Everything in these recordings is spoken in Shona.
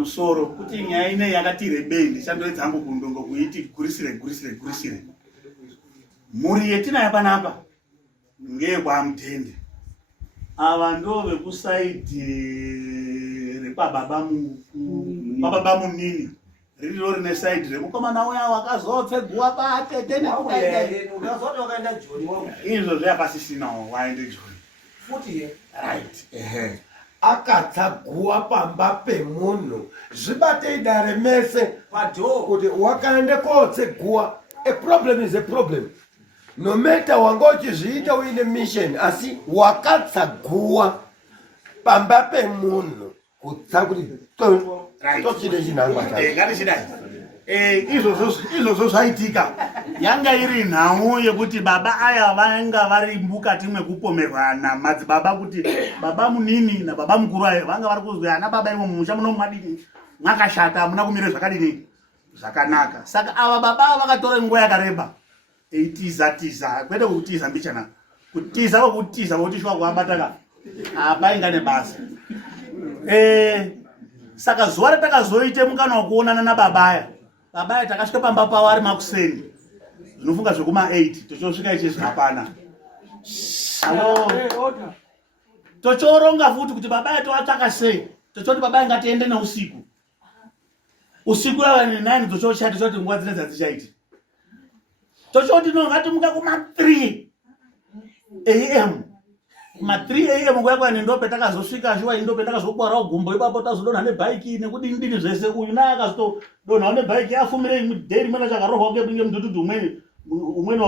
pamusoro kuti nyaya ine yakati rebei chandoi dzangu kundongo kuiti gurisire. Mhuri yetina panapa ngeye kwa Mutende. Ava ndo vekusaidhi repababa munini. Riro rine saidhi remukomana uya wakazopfegwa patete izvo zvapasisinawo waende Joni. Futi Right. akatsaguwa pamba pemunhu zvibate idare mese kuti wakaende kotseguwa. A problem is a problem. No matter wanga uchizviita uine mission asi wakatsaguwa pamba pemunhu kutsa kuti tochide chinangwa ngatichidai izvozvo zvaitika. Yanga iri nhau yekuti baba aya vanga vari mukati mwekupomerwana madzibaba kuti baba munini nababa mukuru aya vanga vari kuzwi ana baba imwe mumusha muno mwadini mwakashata muna kumire zvakadini zvakanaka. Saka ava baba vakatora nguva yakareba eitiza kwete kutiza mbichana kutiza kwekutiza kuti shwa kuabataka apainga nebasa. Saka zuva ratakazoite mukana wekuonana nababaya takasvika pamba pavo ari makuseni zvinofunga zvekuma8 tochosvika ichizvi hapana. Tochoronga futi kuti babaya toatsvaka sei. Tochoti babaya ngatiende neusiku. Usiku yava ne9 tochochati tochoti nguva dzine dzatichaiti. Tochoti no ngatimuka kuma3 AM. Ma3 AM kwakwa ndo petakazosvika shuwa ndo petakazobwara ugumbo ipapo tazodonha nebike nekudini zvese uyu naye akazodonha nebike afumire mudheri mwana chakarohwa kebinge mudhudhudhu umweni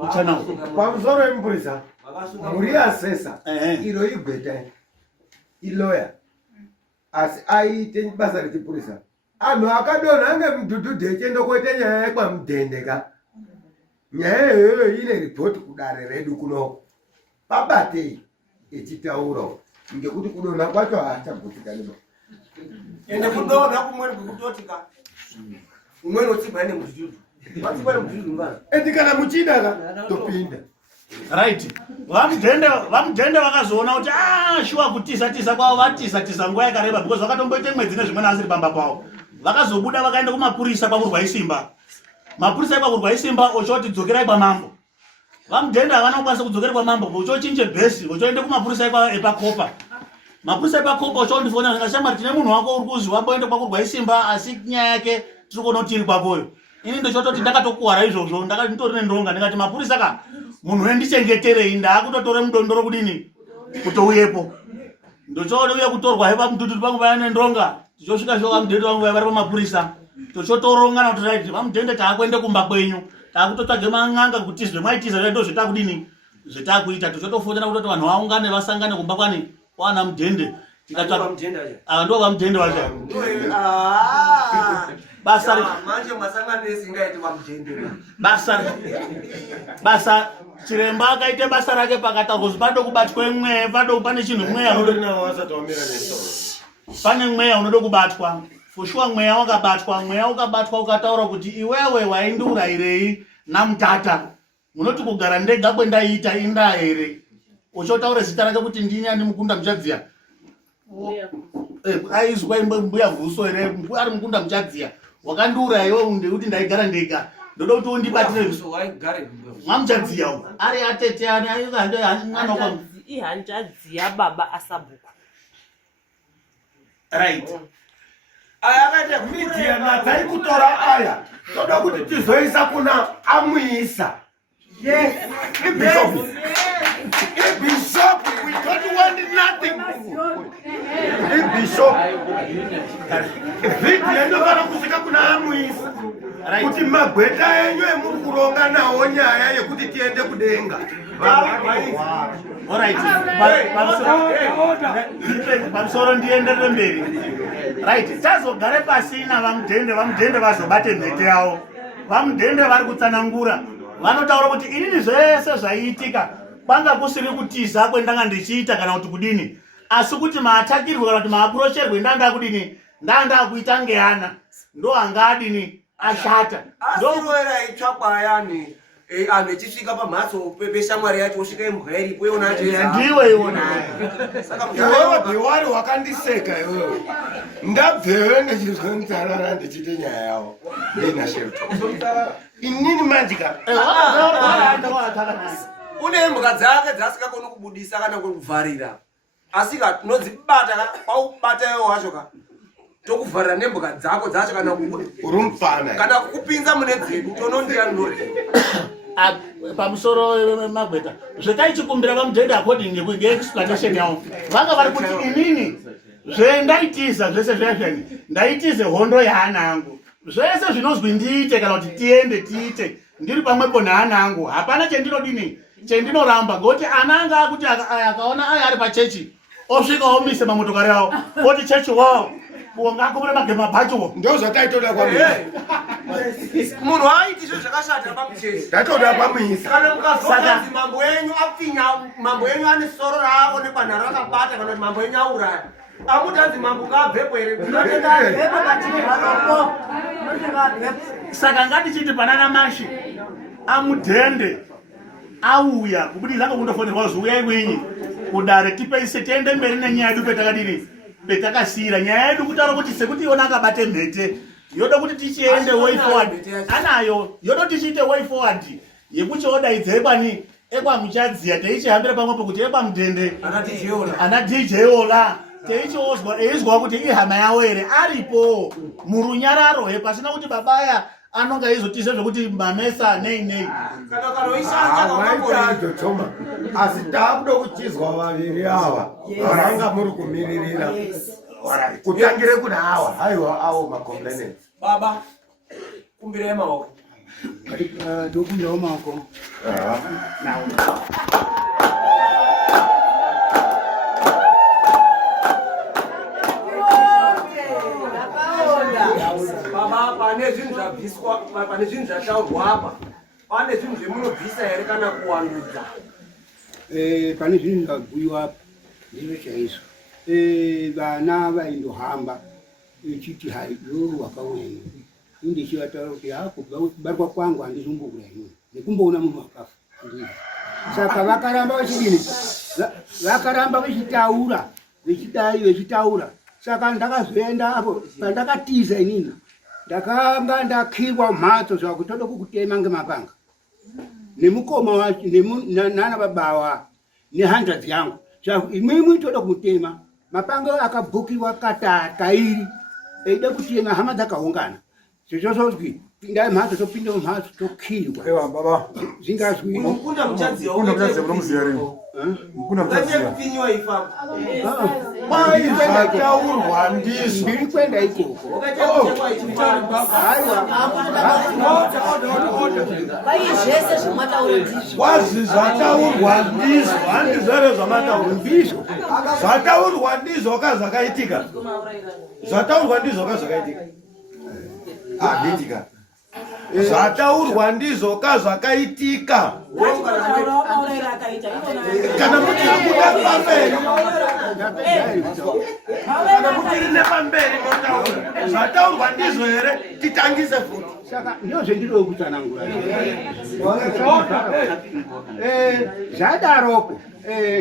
wachana. Pamusoro emupurisa muri asesa iro igweta iloya asi aite basa rechipurisa. Anhu akadonha ngemudhudhudhu echienda koite nyaya yekwamudhende ka. Nyaya iyoyo ine ripoti kudare redu kunoko. Pabatei echitaura ngekuti kudonha kwacho haachabvutikani. Ende kudonha kumweni kukutotika. Umweni utsibwa nemudhudhudhu. Watsibwa nemudhudhudhu ngana. Eti kana muchida topinda. Right. Vamudhende vakazoona kuti shuwa kutiza kwavo vatiza nguva yakareba because vakatomboite mwedzi nezvimweni asiri pamba pavo. Vakazobuda vakaenda kumapurisa kwakurwa isimba. Mapurisa kwakurwa isimba ochoti dzokerai pamambo. Vamudhende havana kukwanisa kudzokera pamambo vochochinje bhesi vochoende kumapurisa epakopa. Mapurisa epakopa ochondifonera ngashamari tine munhu wako uri kuzi wamboende kwakurwa isimba asi nyaya yake tiri kuona kuti iri kwakoyo. Ini ndochototi ndakatokuwara izvozvo nditori nendonga ndikati mapurisa ka munhu wendichengeterei ndaakutotore mudondoro kudini kutouyepo. Ndochouya kutorwa hepamudhudhudhu pangu vaya nendonga tichosvika sho vamudhende vangu vari pamapurisa tochotorongana kuti right vamudhende taakuende kumba kwenyu taakutotsvage mang'anga kuti zvemaitiza ndo zvetakudini zvetakuita tochotofonera kutoti vanhu vaungane vasangane kumba kwani kwana mudhende tikatsvaka ndo vamudhende vacha basa manje masanganisi ngaiti vamudhende basa chiremba akaite basa rake pakatakuzi pade kubatwa mweya pane chinhu mweya pane mweya unode kubatwa fushwa mweya ukabatwa ukataura kuti iwewe waindiurayirei namutata munoti kugara ndega kwendaita inda here uchotaura zita rake kuti ndinyani mukunda muchadziya aizwa mbuya vhuso here ari mukunda muchadziya wakandiuraya iwe ndekuti ndaigara ndega ndoda kuti undibatire mwamuchadziya ari atete mwana ihanjadziya baba asabhuku. right. Ayakati media natai kutora aya toda kuti tizoisa kuna amuisa. Yes. Bishop, we don't want nothing. Bishop. Media ndofana kusvika kuna amuisa. Kuti magweta enyu emukuronga nawo nyaya yekuti tiende kudenga. Alright. Pamusoro ndienderere mberi. Right. Tazogare pasina vamudhende vazobate mhete yavo. Vamudhende vari kutsanangura. Vanotaura kuti inini zvese zvaiitika kwanga kusiri kutiza kwendanga ndichiita kana kuti kudini. Asi kuti maatakirwe kana kuti maapurocherwe ndanda kudini ndanda kuita ngeana ndo anga adini ashata ndo era itsvakwa yani anhu echisvika pamhatso peshamwari yacho osvika imbwa iripo iona ndiwe iwona saka iwewe dhiwari wakandiseka iwewe ndabvewe ndechizonzarara ndichite nyaya yawo ndinashelto inini manjika une mhuka dzake dzasingakoni kubudisa kana kuvharira asi tinodzibata paubata iwo wacho ka tokuvharira nemhuka dzako dzacho kana uri mufana kana kukupinza mune dzedu tonondiya nori pamusoro Magweta zvetaitikumbira vamudhende according ngeexplanation yavo vanga vari kuti inini zvendaitiza zvese zvaizvani ndaitize hondo yaana angu zvese zvinozwi ndiite kana kuti tiite ndiri pamwepo neana angu hapana chendinodini chendinoramba ngokuti ana anga akuti akaona aya ari pachechi osvika omise mamotokari avo oti chechi wavo ngakumire magema bhachuwo ndozvataitoda kwamisa munhu aiti zvo zvakashata pamuchechi ndatoda kwamisa kana mukazoanzi mambo wenyu apfinya mambo wenyu ane soro raaonekwa nharo akabata kana kuti mambo wenyu auraya amutanzi mambo ngabvepo here saka ngatichiti pana namashi amudhende auya kubudikidza kundofonerwa zuya iwenyi kudare tipeise tiende mberi nenyaya yedu petakadini petakasiyira nyaya yedu kutaura kuti sekuti iona akabate mhete yoda kuti tichiende way forward anayo yoda tichiite way forward yekuchiodaidza ekwani ekwamuchadziya teichihambira pamwepo kuti ekwamudhende ana DJ Ola teichiozwa eizwa kuti ihama yawo here aripo murunyararo pasina kuti babaya anonga eizotize zvokuti mamesa nei waitaadzotoma asi taakuda kuchizwa vaviri ava varanga muri kumiririra kutangire kuna awa haiwa avo macomplainants baba kumbirai maoko ndokumbirawo maoko baba pane zvinhu zvabviswa pane zvinhu zvataurwa apa pane zvinhu zvemunobvisa here kana kuwandudza pane zvinhu zvabhuyiwa apa ndizvo chaizvo vana vaindohamba echiti hai ro rwakauya indechivataura kuti kubarwa kwangu handizomboura ino nekumboona munhu wakafa saka vakaramba vachidini vakaramba vachitaura vechidai vechitaura saka ndakazoenda apo pandakatiza inini ndakanga ndakirwa mhatso zvakuti toda kukutema ngemapanga nemukoma wacho nana babawa nehanzvadzi yangu imwimwi toda kumutema mapanga akabhukiwa kairi eida kutema hama dzakaungana zvezvozozwi pindai mhatso topinda mumhatso tokirwa ewa baba zvingazwi mukunda muchadziya munomuziya rimwe mukunda muchadziya pinyiwa ifapo zvataurwa ndizvo ndiri kwenda ikoko vaizvese zvamataura ndizvo kwazi zvataurwa ndizvo handizvere zvamataura ndizvo zvataurwa ndizvo kazvakaitika zvataurwa ndizvo kazvakaitika aditika zvataurwa ndizvo kazvakaitika kana kuti kuda pamberi kana kuti rine pamberi motaura zvataurwa ndizvo here titangise futi saka ndozvendiro kutsanangura zvadaroko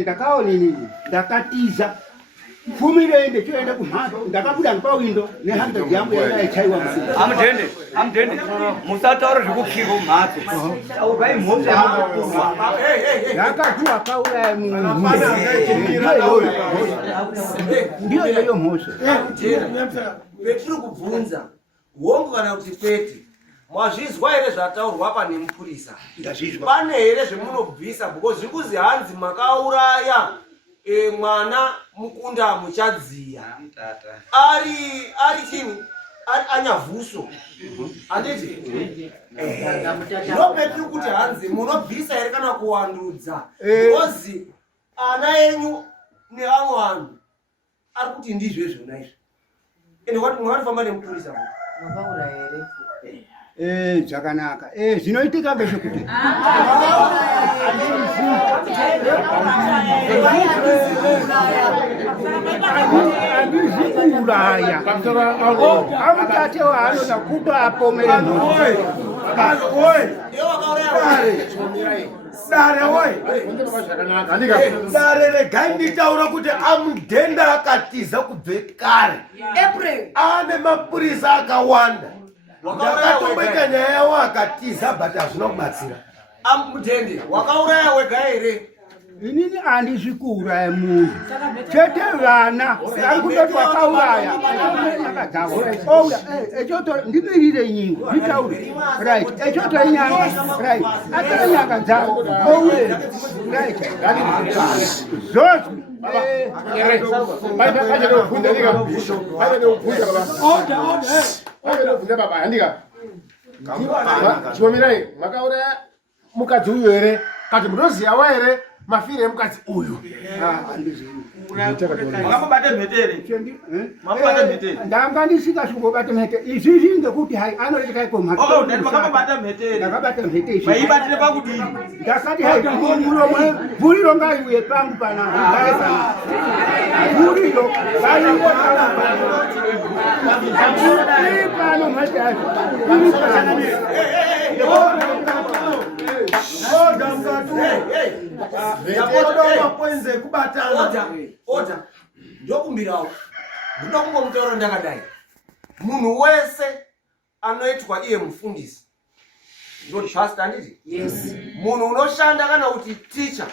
ndakaonini ndakatiza fumirei ndechoenda kumhatso ndakabuda nepawindo nehanzvadzi yangu yanga yaichaiwa amudhende musataura zvekukirwa mumhatso taurai mhosva yamakukurwa yakati wakauraya ndiyo iyoyo mhosva petiri kubvunza hongu kana kuti kwete mwazvizwa here zvataurwa apa nemupurisa pane here zvemunobvisa because zviri kuzi hanzi makauraya mwana mukunda muchadziya ari chini anyavhuso handiti ndopetiri kuti hanzi munobvisa here kana kuwandudza because ana enyu nevamwe vanhu ari kuti ndizvo izvona izvo ende kwati mwakanofamba nemupurisa makaura here zvakanaka zvinoitika ngezvekuti handizi kuuraya amutate waanoda kuto apomere mhosva Sare regai nditaura kuti amudhenda akatiza kubve kare. Ane mapurisa akawanda. Ndakatomboita nyaya yawo akatiza but hazvina kubatsira. Amudhende wakauraya wega here? Inini andizvikuuraya munhu. Chete vana vari kundoti wakauraya. Ouya, echoto ndibirire nyingo, nditaure. Right, echoto inyanga. Right, atore nyanga dzavo. Ouye. Right. Zozwi. Chimomirai, makauraya mukadzi uyu here? Kati munoziyawo here mafire emukadzi uyu? Makambobate mhetere. Makambobate mhetere. Ndanga ndisingasvingobate mhetere. Izvizvi ngekuti hai anoreti kai komhaka. Oh, makambobate mhetere. Ndakabate mhetere izvi. Maibatire pakudini? Ndakati hai vhuriro ngaiuye pangu panapa. Vhuriro ngaiuye pano mhetere. Oda ndokumbirawo ndokungomutaura ndakadai munhu wese anoitwa iye mufundisi ndoti pastor handiti munhu unoshanda kana kuti teacher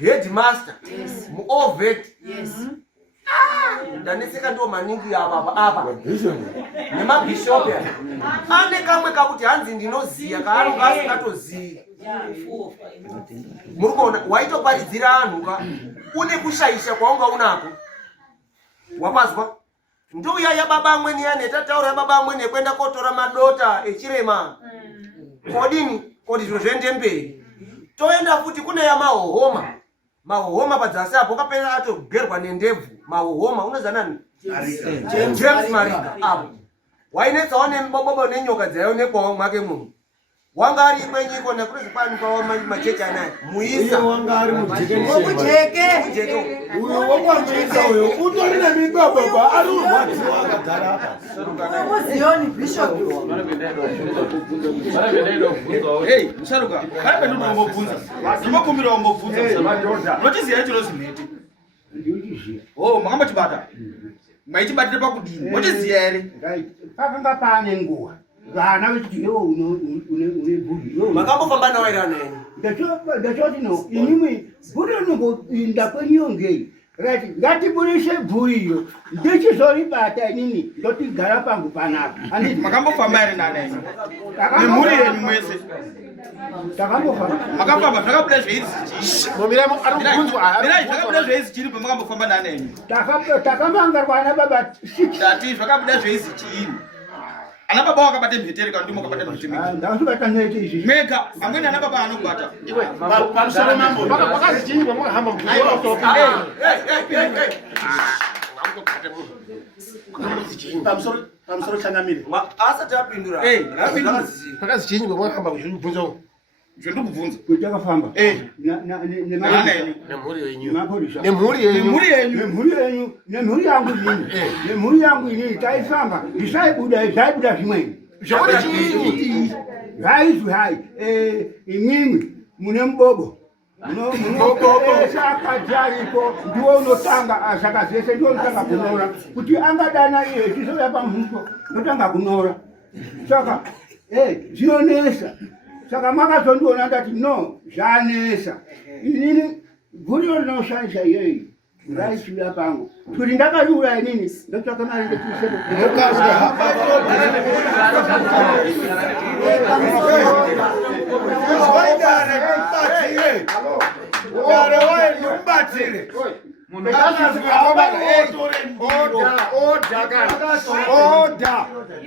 headmaster muovet ndaneseka ndo maningi apa nemabhishopu ane kamwe kakuti hanzi ndinoziya kaanonga asingatoziyi. Muri kuona waitoparidzira anhu ka une kushaisha kwaunga unako wapazwa ndouya yababa amweni yane tataura yababa amweni kwenda kotora madota echirema kodini kodi zviro zvoende mberi toenda futi kune yamahohoma padzasi apo kapera atogerwa nendebvu mahohoma unozanani James Marika apo wainetsawo nemibobobo nenyoka dzaionekwawo mwake munhu wanga ari kwenyiko nekuzipani kwawo machechi anaye muisa wanga ari mujeke uyo wokwamisa uyo utori nemibababa ari urwadziwa akagara apa. Muzioni bishop. Hey, musharuka, kaibe ndombobvunza. Ndimokumbira umbobvunza. Nochiziya chinozi mhete. Ndinochiziya. Oh, makambotibata. Maichibatire pakudini? Nochiziya here? Right. Pakanga pane nguva. Vana vechiti iwo une bhuri. makambofamba nawo ere ana enu? Ndachoti no, inimi bhuri rinongoinda kwenyuyo ngei. Right, ngatiburise bhuriyo. Ndichizoribata inini ndotigara pangu panapa. Handiti Makambofamba here nana enu? Nemhuri yenyu mwese? takambofamba. Makambofamba, zvakabuda zveizi chii? Momirai ari kubvunzwa. Mirai, zvakabuda zveizi chii pamakambofamba nana enu? Takamangarwa nababa 6. Ndati zvakabuda zveizi chii? Ana baba wakabate mhetere kana ndimo wakabate mhetere? Ndakazobata nhete izvi. Mwega, amweni ana baba anobata. Iwe, pamusoro mambo pakazi chinyi pamwakahamba muzvimbo. pamusoro changamire asati apindura Pakazi chinyi pamwakahamba muzvimbo. Zvondokubvunza. Kutakafamba. Nana enu. Nemhuri yenyu. Nemapolisa. Nemhuri yenyu. Nemhuri yenyu. Nemhuri yangu inini. Nemhuri yangu inini taifamba. Zvaibuda zvimweni. Zvakoti chinyi. Zvaizvi hai. Imwimwi mune mubobo. Saka jaripo ndiwo unotanga saka zvese ndiwo unotanga kunora. Kuti angadana iye tizoya pamhuso notanga kunora. Saka zvinonesa. Saka makazondiona ndati no zvanesa. Inini bhuri rinoshaisha iyoyi. Raisvira pangu. Kuti ndakadura inini ndotsvaka mari ndechisebo.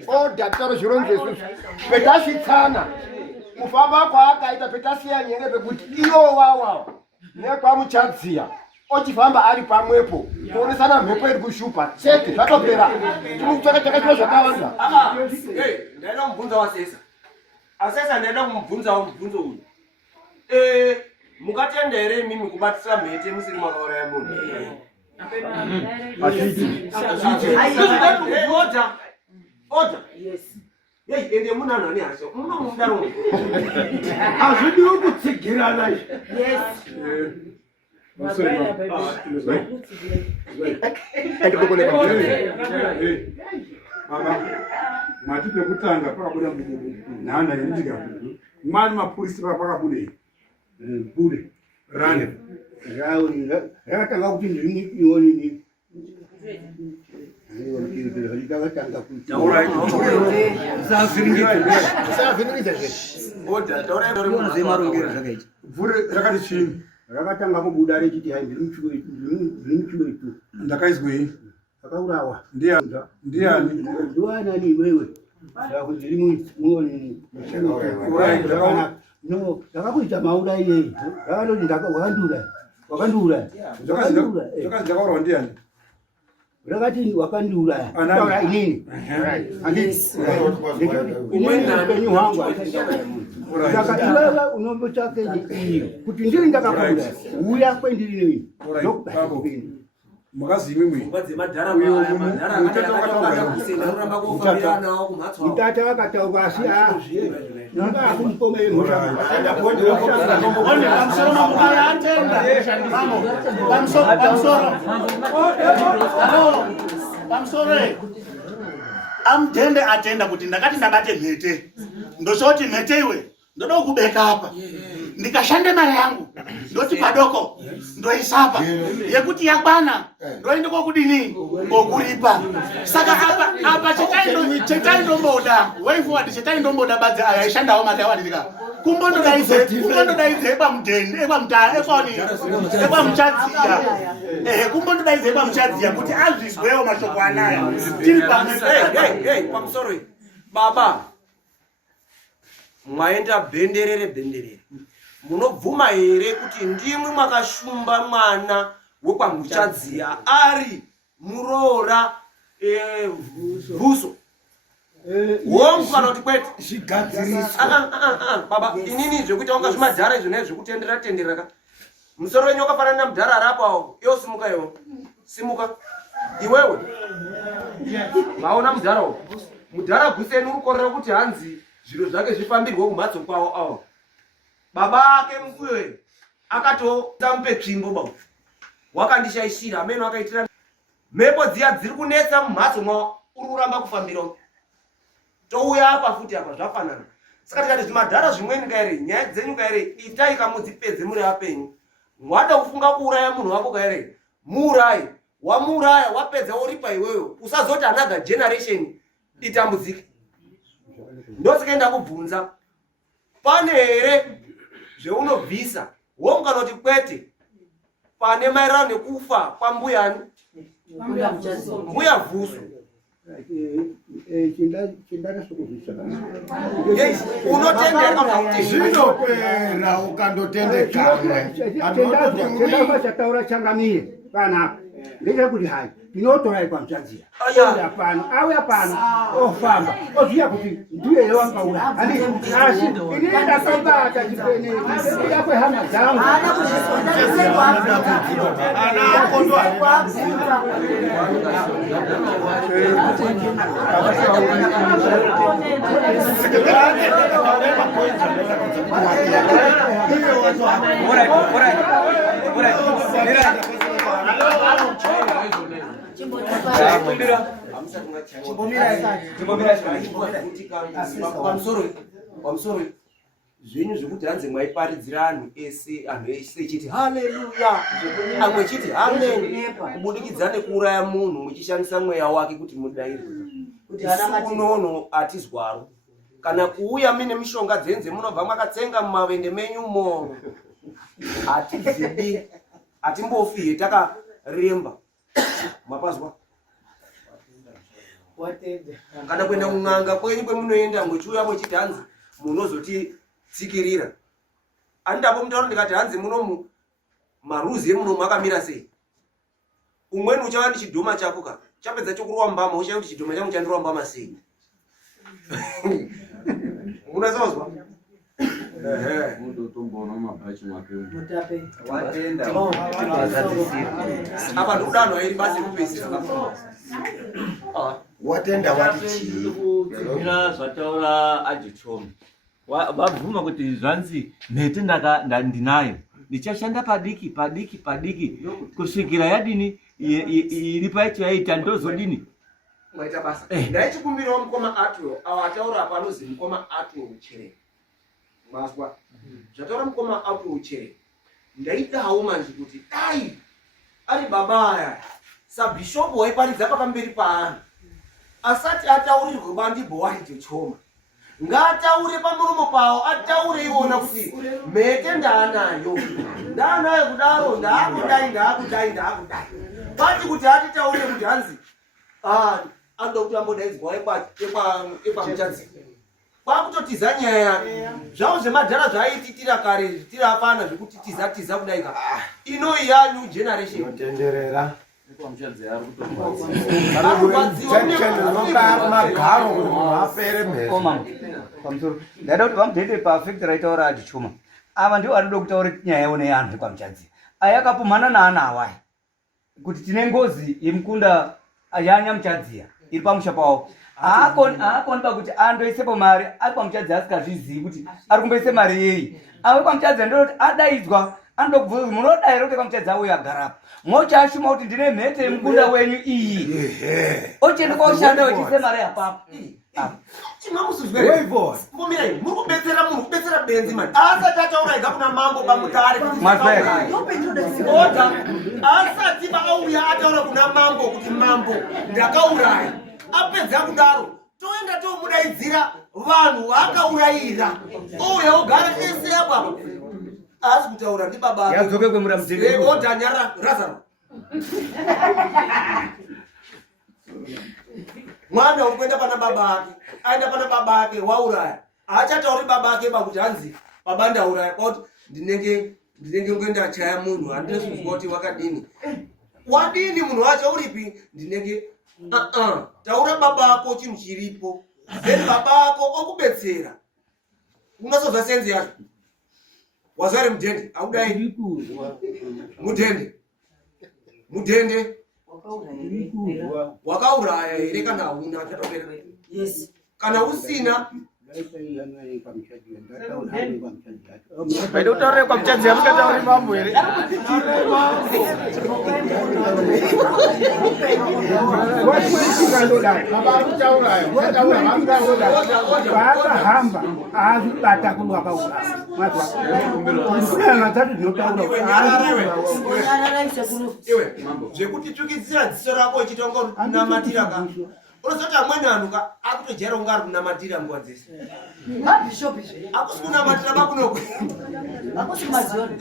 Oda taro zvironzesu. Petasvitsana. Kufamba kwaakaita petasiya nyenge pekuti iyo wawa nekwamuchadziya ochifamba ari pamwepo kuonesana mhepo iri kushupa chete zvatopera tinokutsvaka zviro zvakawanda. ndaida kumubvunza wasesa asesa ndaida kumubvunzawo mubvunzo uyu mukatenda here imimi kubatisa mhete musiri mwakauraya munhu? Oda Yei ende muna nani hasho. Muno mundaro. Azvidiwo kutsigirana izvi. Yes. Mati pekutanga pakabuda nhanda yendiga mani mapurisa pakabudei bude rane rakatanga kuti ndiri iwonini rikakatanga Vhure rakati chini. rakatanga kubuda rechiti hai ndiri muchiwetu Ndakaizwei. akaurawa Ndiani? ndiwanani iwewe ndiri muonini no ndakakuita maura iyei rakatoti wakandura Ndakaurawa ndiani? rakati wakandiuraya taura inini upenyu hwangu saka iwewe unombotsvake iyo kuti ndiri ndakakura uya kwendiri nei Makazi imwe. mutata vakataura asi ndakakumupomeyo Amtende atenda kuti ndakati ndabate mhete. Ndosoti mhete iwe ndoda kubeka apa. Ndikashande mari yangu. Ndoti padoko ndoisapa. Yekuti yakwana. Ndoende kokudini? Kokuripa. Saka apa chetaindomboda. Way forward chetaindomboda badza ayishandawo mari yawadika. Kumbondo daize pamudhende epamuchadzia kumbondo daize epamuchadzia kuti azvizwewo mashoko anaya tiri Hey, pamusoro baba mwaenda bhenderere munobvuma here kuti ndimwe mwakashumba mwana wekwamuchadzia ari muroora vhuso wongu kana kuti kwete baba inini zvekuita unga zvimadhara izvona zvekutendera ka musoro wenyu wakafanana namudhara arapawo iwo simuka iwo simuka iwewe maona mudhara guseni urukorera kuti hanzi zviro zvake zvifambirwe kumhatso kwawo awo baba ake mbuyo akatotamupe tsvimbo baba wakandishaishira ameno akaitira mhepo dziya dziri kunetsa mumhatso mwawo uri kuramba kufambirawo touya apa futi apa zvafanana saka tikati zvimadhara zvimweni kaere nyaya dzenyu kaere itai kamudzipedze muri apenyu mwada kufunga kuuraya munhu wako kaere muurayi wamuuraya wapedza uripa iweyo usazoti another generation itambudzike ndosikaenda kubvunza pane here zveunobvisa wonganoti kwete pane maererano nekufa kwambuyani mbuya vhuso Zvinopera ukandotendekana. chataura changamire panapa ndechekuti hai ndinotorai pamuchadzia auya pano ofamba oziya kuti ndiye wangaura asi inini ndakabata chipenekuda kwehama dzangu pamusoro zvenyu zvekuti hanzi mwaiparidzira anhu ese echiti haleluya amwe chiti amen kubudikidza nekuuraya munhu muchishandisa mweya wake kuti mudairwe unono atizwaro kana kuuya mine mishonga dzenze munobva mwakatsenga mumavende menyumo atizivi atimbofihe takaremba mapazwa kana kuenda kun'anga kwenyu kwemunoenda mwechiuya mwechiti hanzi munozotitsikirira andapo mutauro ndikati hanzi munomu maruzi emunomu akamira sei umweni uchava ndichidhuma chako ka chapedza chokurwa mbama uchaita kuti chidhuma changu chandirwa mbama sei munasazwa Mutape. Apa ndudano iri basi kupesera. Watenda wati chii. Mira zvataura ajichomi. Vabvuma kuti zvanzi mhete ndinayo. Ndichashanda padiki kusvikira yadini iri pacho yaita ndozodini. Mwaita basa. Ndaichikumbirawo mukoma Atwell awataura apa anozi mukoma Atwell Uchere. Mazwa. Zvataura mukoma Atwell Uchere. Ndaidawo manje kuti dai ari babaya sabhishopu waiparidza pakamberi paanhu asati ataurirwe bandibho waijochoma ngataure pamuromo pawo ataure iwona kuti mhete ndaanayo kudaro ndakudai pati kuti atitaure kuti hanzi anoda kuti ambodaidzwa ekwamuchadzi kwakutotiza nyaya zvavo zvemadhara zvaaititira kare tiri apana zvekuti tiza kudaika inoi yanyu generation Tenderera. Ndaida kuti vamudhende pafekti raitaura ajichuma ava ndivo vanoda kutaura nyaya yone yanhu ekwamuchadzi ayakapumhana naana awaya kuti tine ngozi yemukunda yanyamuchadziya iri pamusha pawo haakoniba kuti andoisepo mari ari pamuchadzi asikazvizii kuti ari kumboise mari yei ave pamuchadzi ndoti adaidzwa anoda kubvunza munodaira kuti pamuchadzi auya agarapo mochashuma kuti ndine mhete yemukunda wenyu iyi ochienda kwaoshanda ochiise mari apapo Mumira mukubetsera munhu kubetsera benzi mani asati ataura iga kuna mambo pamutare asati auya ataura kuna mambo kuti mambo ndakauraya apedza kudaro toenda tomudaidzira vanhu vakaurayira ouya ogara ese apo asi kutaura ndi baba yadzoke kwemura muzinde odhanyara Lazaro mwana ukwenda pana baba ake aenda pana baba ake wauraya achatauri baba ake bakuti hanzi baba ndauraya kuti ndinenge ngoenda chaya munhu handinozwa kuti wakadini wadini munhu wacho uripi ndinenge taura baba ako chinhu chiripo then baba ako okubetsera unozobva senzi yacho wazare mudhende audai mudhende wakauraya here kana hauna achatopera kana usina Baida utaure kwamuchadzi yamukatauri mambo here. Paakahamba aazvibata kuti wakauraya mazwa dzati dzinotaura iwe zvekuti tsvikidzira dziso rako uchitonga unamatira ka unozoti amweni anhu akutojera unga ari kunamatira nguva dzese akusi kunamatira bakunoko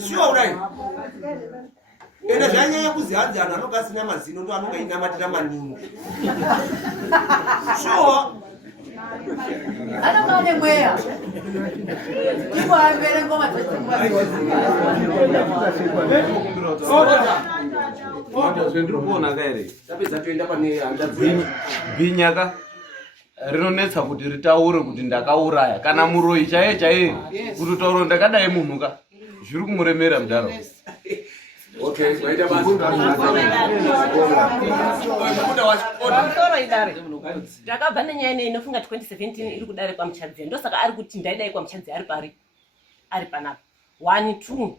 shuwa udai ende zvanyanya kuzi hanzi anhu anonga asina mazino ndo anonga inamatira maningi shuwa anonga une mweya ivo avere ngoma Zvendinokuona kaere tapedza toenda pane bhinyaka rinonetsa kuti ritaure kuti ndakauraya kana muroyi chaiye kuti utauro ndakadai munhuka zviri kumuremera mudaro. Okay, waita basi. Ndakabva nenyaya ine inofunga 2017 iri kudare kwamuchadzi. Ndosaka ari kuti ndaidai kwamuchadzi ari pari? Ari panapa. 1 2.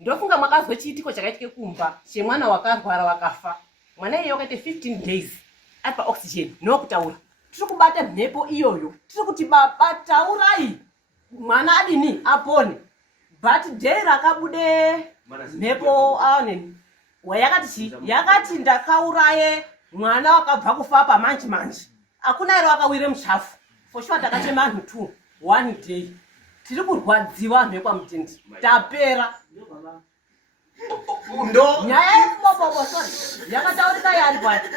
Ndofunga mwakazwe chiitiko chakaitike kumba chemwana wakarwara wakafa. Mwana iye wakaite 15 days ari paoxygen nokutaura. Tiri kubata mhepo iyoyo. Tiri kuti baba taurai. Mwana adini apone. But day rakabude mhepo aoneni wayakati yakati ndakauraye mwana wakabva kufa pamanji akuna ere wakawire muchafu for sure takachema anhu 2 1 day tiri kurwadziwa mhepo mutindi tapera ndo nyaya yemubobobo sorry yakataurika yari pati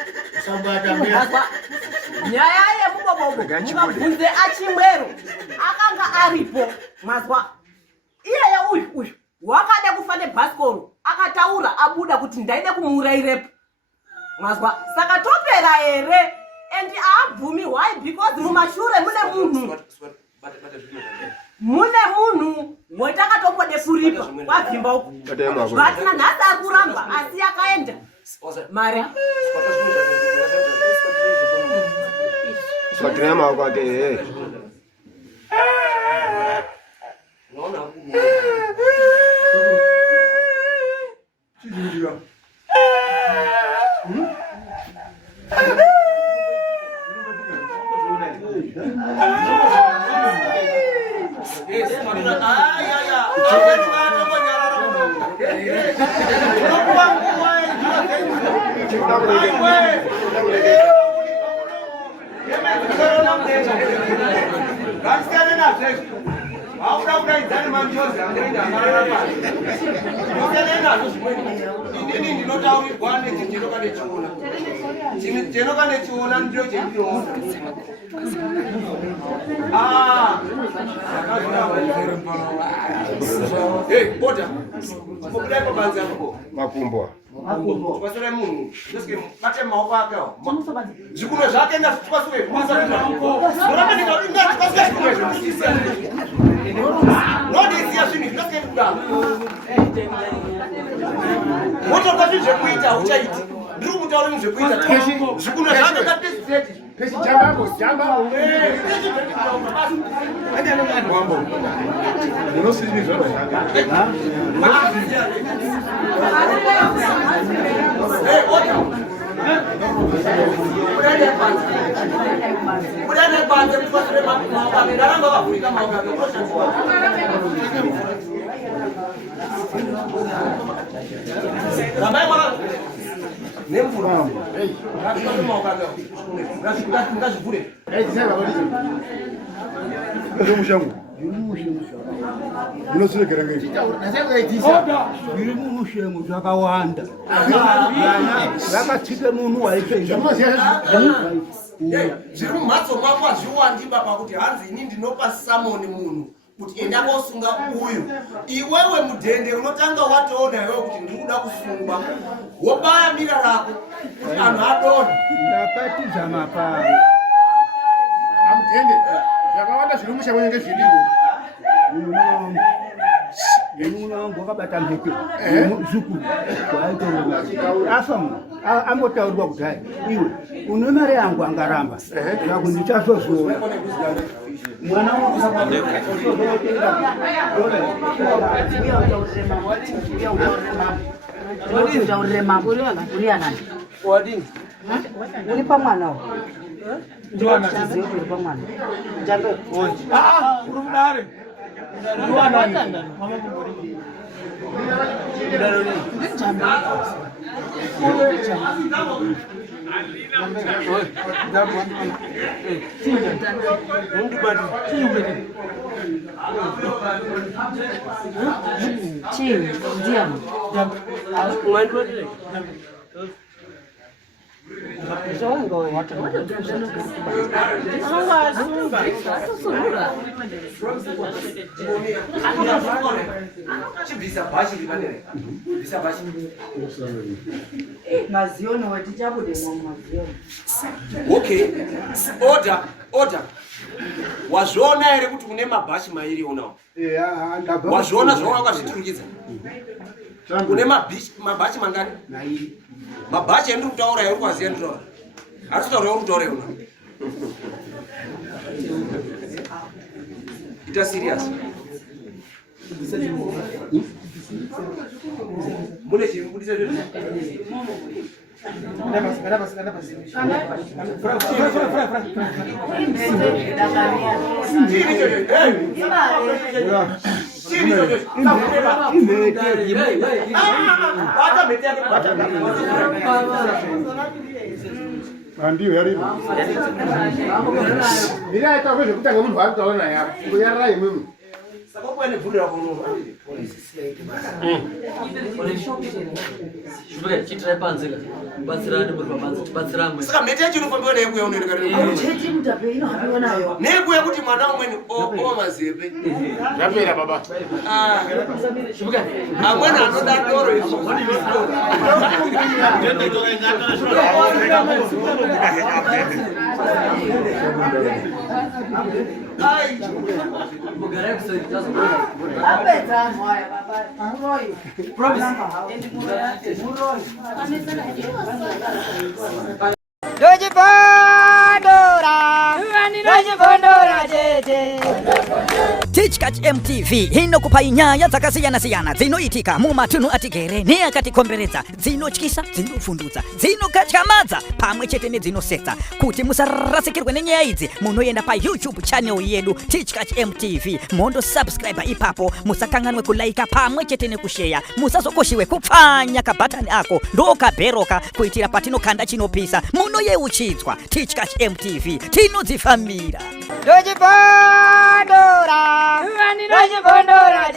nyaya yemubobobo mukabvunze achimwero akanga aripo mazwa iyeye uyu wakada kufa nebhasikoro akataura abuda kuti ndaide kumuurairepo mazwa saka topera here and aabvumi why because mumashure mune munhu Motakatopode kuripa kwabvimba uku. Vatina nhasi ari kuramba asi yakaenda. Mare. Swatina maoko ake. Makumbo. Tukasore munhu. Ndoske bate maoko ake. Zvikuno zvake na tukasore pasare maoko. Muramba ndinga tukasore. Nodisiya zvinhu ndoske kuda. Moto kwazvizve kuita uchaiti. Ndiri kumutaura munhu zvekuita. Zvikuno zvake ngateseti. Pesi jambo. Ani anongani Wambo. Unosizvi zvona zvake. Zviri mumushengo zvakawanda. Vakatike munhu waipenga. Zviri mumhatso mwangu hazviwandi baba kuti hanzi ini ndinopa samoni munhu kuti enda kosunga uyu. Iwewe mudhende unotanga watoona iwewe kuti ndiri kuda kusungwa. Wobaya mira rako kuti anhu adonha. Ndakatiza mapanga. Amutende. Zvakawanda zviri mushango nyenge zvidini. Munhu wangu wakabata mhete zukuru waaitorema afa ambotaurirwa kuti hai iwe une mari yangu angaramba zvaku ndichazozoona mwana uri pamwana uri pamwana jambe uri kudare Okay. Order. Wazviona here kuti une mabhashi mairi unawo? Wazviona zvaona kwazviturikidza? Une mabhashi mangani? Mabhashi endiri kutaura uri kwaziya nditaura. Ari kutaura uri kutaura una. Ita serious. Mune chiri kudisa zvino? Andiyo yari. Mira esta cosa que tengo munhu alto na ya. Kuyarra imwe. Saka kwene bvurira kuno. Shubeka chitira panzika. Batsirane muri pabanzi tibatsira mwe. Saka mete chinofambiwa nekuya unoenda kare. chechi mutape inohambiwa nayo Nekuya kuti mwana umweni o mazembe. Yapera baba. Shubeka. Amweni anoda doro izvo. Ndende tokaingana zvino. Mugara kusoi tazobona. Apedza anhu aya baba. Muroyo. Muroyo. Teachcat MTV inokupa inyaya dzakasiyana-siyana dzinoitika mumatunhu atigere neakatikomberedza, dzinotyisa, dzinofundutsa, dzinokatyamadza pamwe chete nedzinosetsa. Kuti musarasikirwe nenyaya idzi, munoenda paYouTube channel yedu Teachcat MTV, mondo subscribe ipapo, musakanganwe kulaika pamwe chete nekushare, musazokoshiwe kupfanya kabhatani ako ndokabheroka kuitira patinokanda chinopisa munoyeuchidzwa. Teachcat MTV tinodzifamira. Dojibondora, dojibondora,